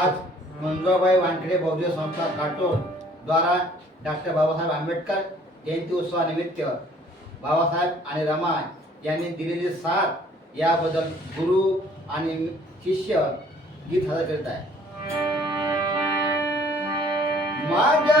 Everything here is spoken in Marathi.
आज मंजुळाबाई वानखेडे बौद्ध संस्था काटोल द्वारा डॉक्टर बाबासाहेब आंबेडकर जयंती उत्सवानिमित्त बाबासाहेब आणि रमा यांनी दिलेली साथ याबद्दल गुरु आणि शिष्य गीत सादर करीत आहे माझ्या